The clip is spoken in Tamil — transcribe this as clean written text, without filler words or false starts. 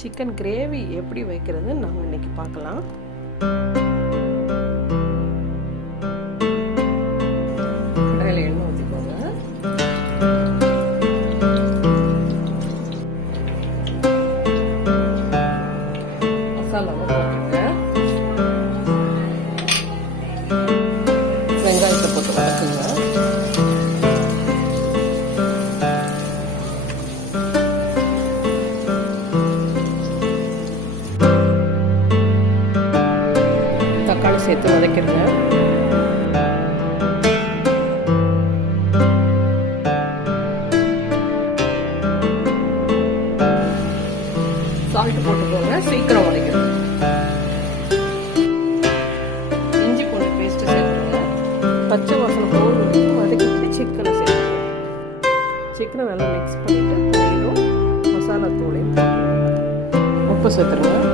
சிக்கன் கிரேவி எப்படி வைக்கிறது நம்ம இன்னைக்கு பார்க்கலாம். கடாயில் எண்ணெய் ஊற்றிக்கோங்க. மசாலாவை போட்டுருங்க. வெங்காயத்தை போட்டு வதக்குங்க. தக்காளி சேர்த்து வதக்கிடுங்க. சால்ட் போட்டுக்கோங்க, சீக்கிரம் வதக்கிடுங்க. இஞ்சி பூண்டு பேஸ்ட் சேர்த்துருங்க. பச்சை வாசனை போட்டு வதக்கிட்டு சிக்கனை சேர்த்துருங்க. சிக்கனை நல்லா மிக்ஸ் பண்ணிவிட்டு தயிரும் மசாலா தூளையும் உப்பு சேர்த்துருங்க.